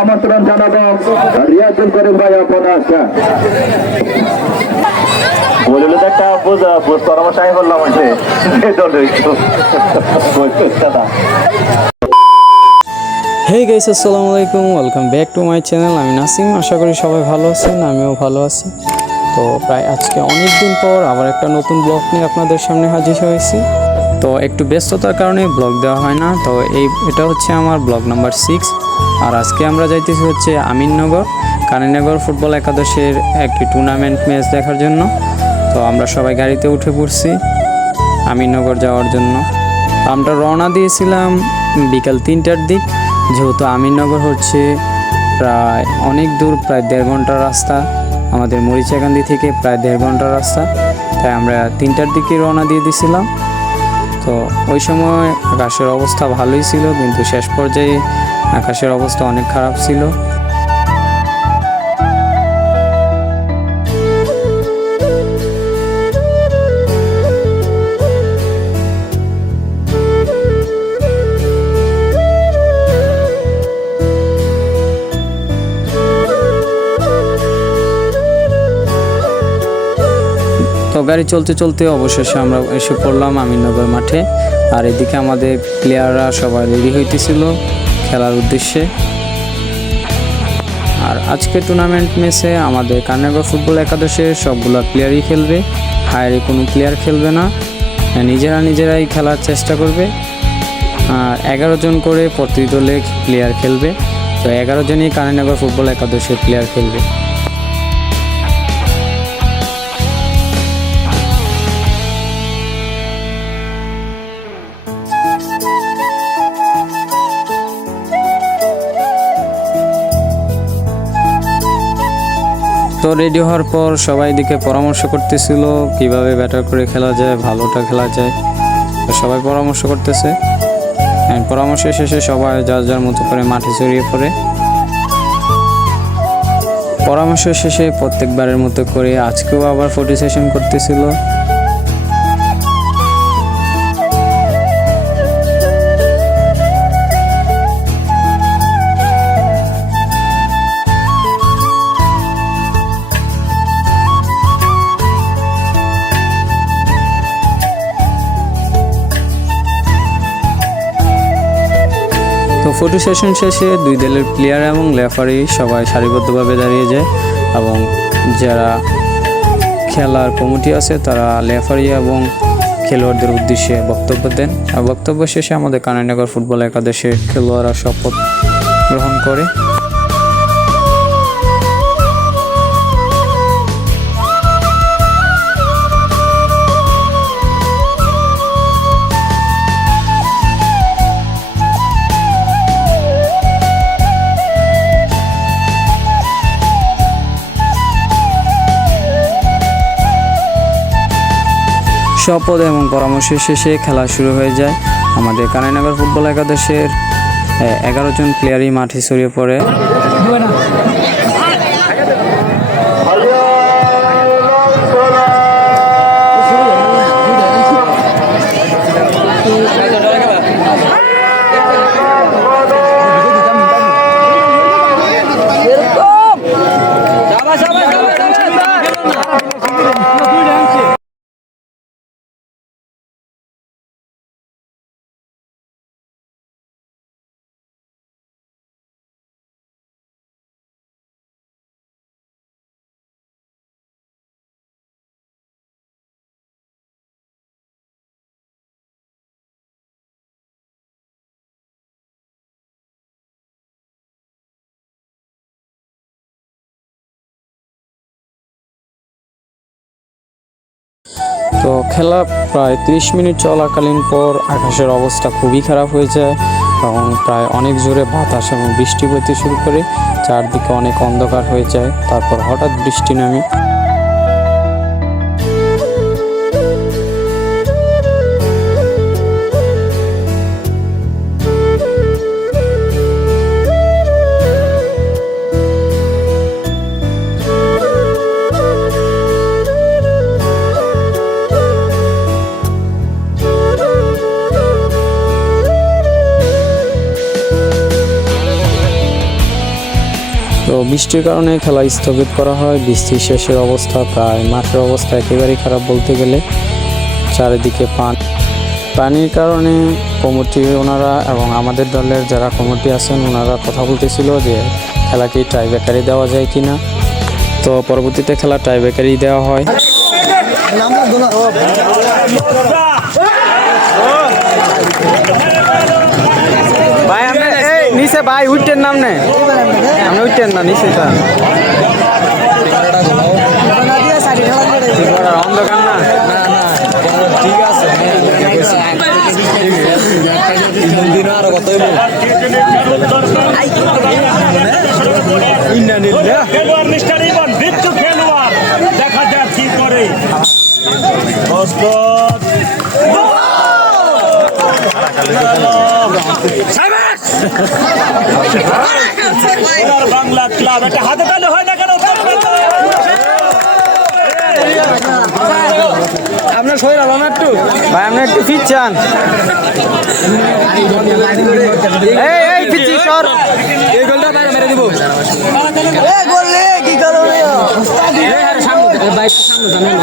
আমন্ত্রণ জানাবো রিয়াজুল করিম ভাই আপনার বলিল তো একটা পরামর্শ আমি বললাম হে গাইস, আসসালামু আলাইকুম, welcome back to my channel. আমি নাসিম, আশা করি সবাই ভালো আছেন, আমিও ভালো আছি। তো প্রায় আজকে অনেক দিন পর আবার একটা নতুন ব্লগ নিয়ে আপনাদের সামনে হাজির হয়েছি। তো একটু ব্যস্ততার কারণে ব্লগ দেওয়া হয় না। তো এটা হচ্ছে আমার ব্লগ নাম্বার 6। আর আজকে আমরা যাইতেছি হচ্ছে আমিননগর কানিনগর ফুটবল একাদশের একটি টুর্নামেন্ট ম্যাচ দেখার জন্য। তো আমরা সবাই গাড়িতে উঠে পড়ছি আমিননগর যাওয়ার জন্য। আমরা রওনা দিয়েছিলাম বিকাল 3টার দিক, যেহেতু আমিননগর হচ্ছে প্রায় অনেক দূর, প্রায় 1.5 ঘন্টার রাস্তা। আমাদের মরিচাকান্দি থেকে প্রায় 1.5 ঘন্টার রাস্তা, তাই আমরা 3টার দিকে রওনা দিয়ে দিয়েছিলাম। তো ওই সময় আকাশের অবস্থা ভালোই ছিল, কিন্তু শেষ পর্যায়ে আকাশের অবস্থা অনেক খারাপ ছিল। তো গাড়ি চলতে চলতে অবশেষে আমরা এসে পড়লাম আমিননগর মাঠে। আর এদিকে আমাদের প্লেয়াররা সবাই রেডি হইতেছিল খেলার উদ্দেশ্যে। আর আজকে টুর্নামেন্ট ম্যাচে আমাদের কানিনগর ফুটবল একাদশের সবগুলো প্লেয়ারই খেলবে, হায়ারে কোনো প্লেয়ার খেলবে না, নিজেরাই খেলার চেষ্টা করবে। আর 11 জন করে প্রতি দলে প্লেয়ার খেলবে। তো 11 জনই কানিনগর ফুটবল একাদশের প্লেয়ার খেলবে। তো রেডি হওয়ার পর সবাই দিকে পরামর্শ করতেছিল কিভাবে ব্যাটার করে খেলা যায়, ভালোটা খেলা যায়। তো সবাই পরামর্শ করতেছে। পরামর্শ শেষে সবাই যার যার মতো করে মাঠে ছড়িয়ে পড়ে। পরামর্শ শেষে প্রত্যেকবারের মতো করে আজকেও আবার ফটো সেশন করতেছিল। তো ফটো সেশন শেষে দুই দলের প্লেয়ার এবং রেফারি সবাই সারিবদ্ধভাবে দাঁড়িয়ে যায়, এবং যারা খেলার কমিটি আছে তারা রেফারি এবং খেলোয়াড়দের উদ্দেশ্যে বক্তব্য দেন। আর বক্তব্য শেষে আমাদের কানিনগর ফুটবল একাদশের খেলোয়াড়রা শপথ গ্রহণ করে। শপথ এবং পরামর্শের শেষে খেলা শুরু হয়ে যায়। আমাদের কানিনগর ফুটবল একাদশের 11 জন প্লেয়ারই মাঠে ছড়িয়ে পড়ে। তো খেলা প্রায় 30 মিনিট চলাকালীন পর আকাশের অবস্থা খুবই খারাপ হয়ে যায়, এবং প্রায় অনেক জোরে বাতাস এবং বৃষ্টি পড়তে শুরু করে। চারদিকে অনেক অন্ধকার হয়ে যায়, তারপর হঠাৎ বৃষ্টি নামে। বৃষ্টির কারণে খেলা স্থগিত করা হয়। বৃষ্টির শেষের অবস্থা প্রায় মাঠের অবস্থা একেবারেই খারাপ বলতে গেলে। চারিদিকে পানির কারণে কমিটি ওনারা এবং আমাদের দলের যারা কমিটি আছেন ওনারা কথা বলতেছিল যে খেলা কি টাইব্রেকারে দেওয়া যায় কি না। তো পরবর্তীতে খেলা টাইব্রেকারেই দেওয়া হয়। ভাই আপনি নিচে ভাই উইটের নাম নেই, আমি উইটের না নিচে অন্ধকার না ঠিক আছে দেখা যাক কি করে। বাংলা ক্লাব একটা হাতে তালে হয় না কেন? আপনার শরীর ভালো না একটু ভাই, আপনি একটু ফিট চান। এই পিচি সর, এই গোলটা বাইরে মেরে দিব। এই গোল লে কি করো রে ওস্তাদ, এই বাইক সামনে জানেন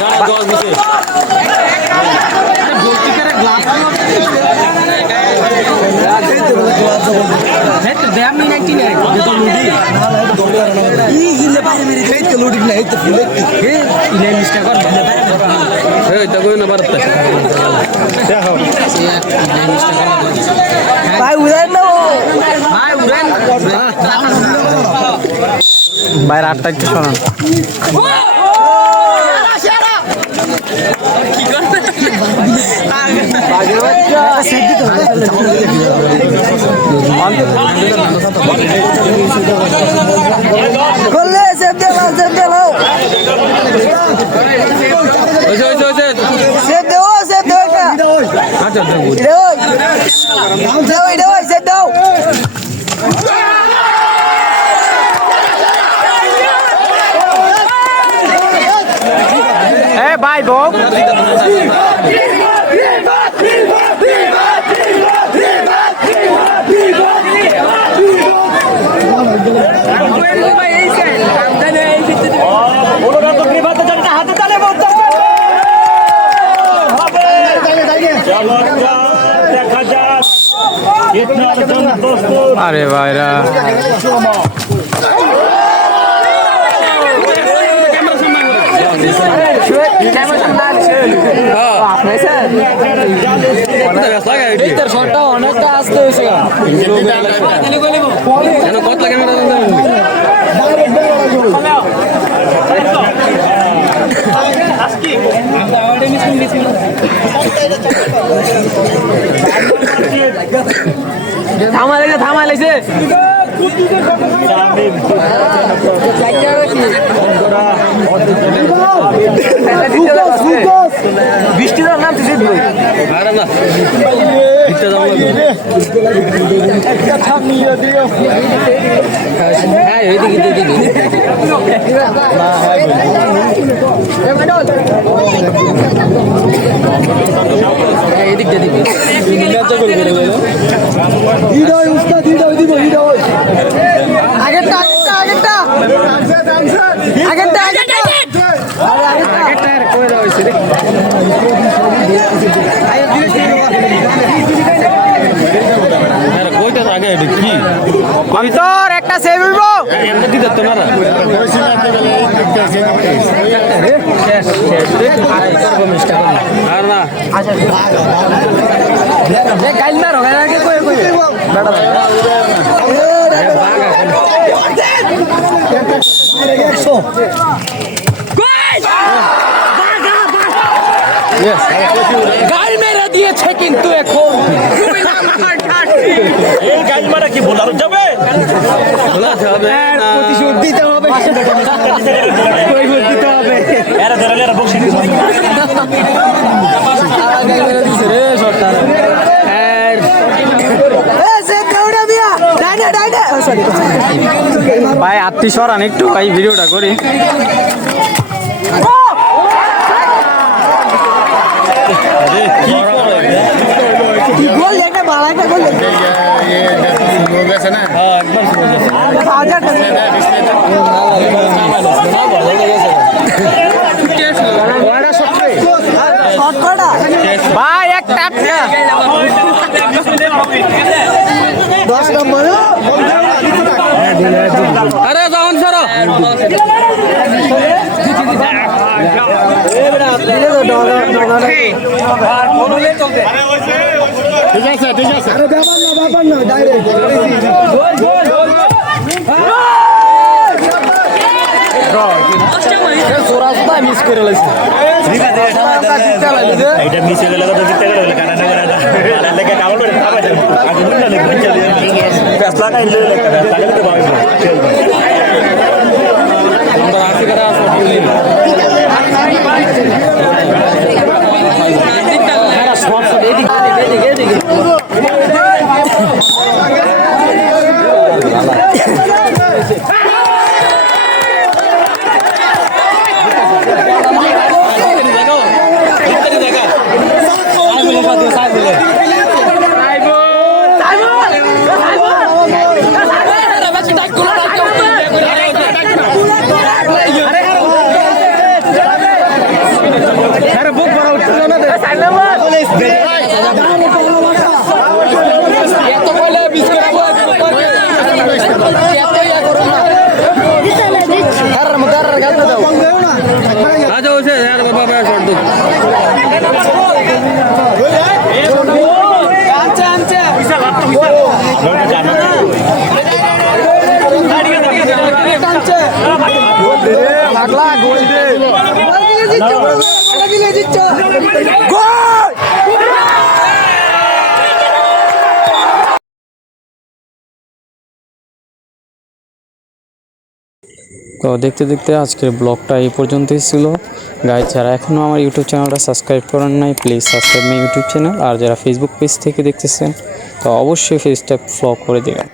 গোল গোল দিছে। গোল কিকারে গ্লাস হেড ব্যাম নি 99 তো লুডি ই গিলে বাইরে মেরে খেত কে লুডি না হেড ফুলে হে ইলে মিস্টার কর এই তো কই না বারতা দেখো ইলে মিস্টার কর ভাই উড়ান না ভাই উড়ান ভাই রাতটা একটু শোনান। ভাই বউ আরে ভাইরা অনেকটা আসতে হয়েছে কত লাগে থামা লেগেছে বৃষ্টির নাম এদিকটা দিবি আগেরটা আগেরটা আগেরটা আগেরটা আগেরটা কই দাও হইছে কইটা আগে এটা কি ভিতর একটা সেভ হইব এমনি দিতে তো না আর না আচ্ছা গাইল মারো আগে কই কই বেটা গাল মেরে দিয়েছে কিন্তু এখন এই গাইল মারা কি বলার যাবে? প্রতিশোধ দিতে হবে, দিতে হবে। এরা ধরে এরা বক্সি ভাই আত্মী সরান একটু ভাই ভিডিওটা করি। গোল একটা বাড়াইটা এটা মিশে গেলে তো জিতে গেল কারণ লেগে কামড় করে আগে না লেগে চলে ফেসলা কাই লেগে লাগে তো ভাই আমরা আজকে করা আছে এরা সব এদিকে তো দেখতে দেখতে আজকের ব্লগটা এই পর্যন্তই ছিল গাইজ। যারা এখনও আমার ইউটিউব চ্যানেলটা সাবস্ক্রাইব করেন নাই please subscribe my YouTube channel. আর যারা ফেসবুক পেজ থেকে দেখতেছেন তো অবশ্যই পেজটা ফলো করে দেবেন।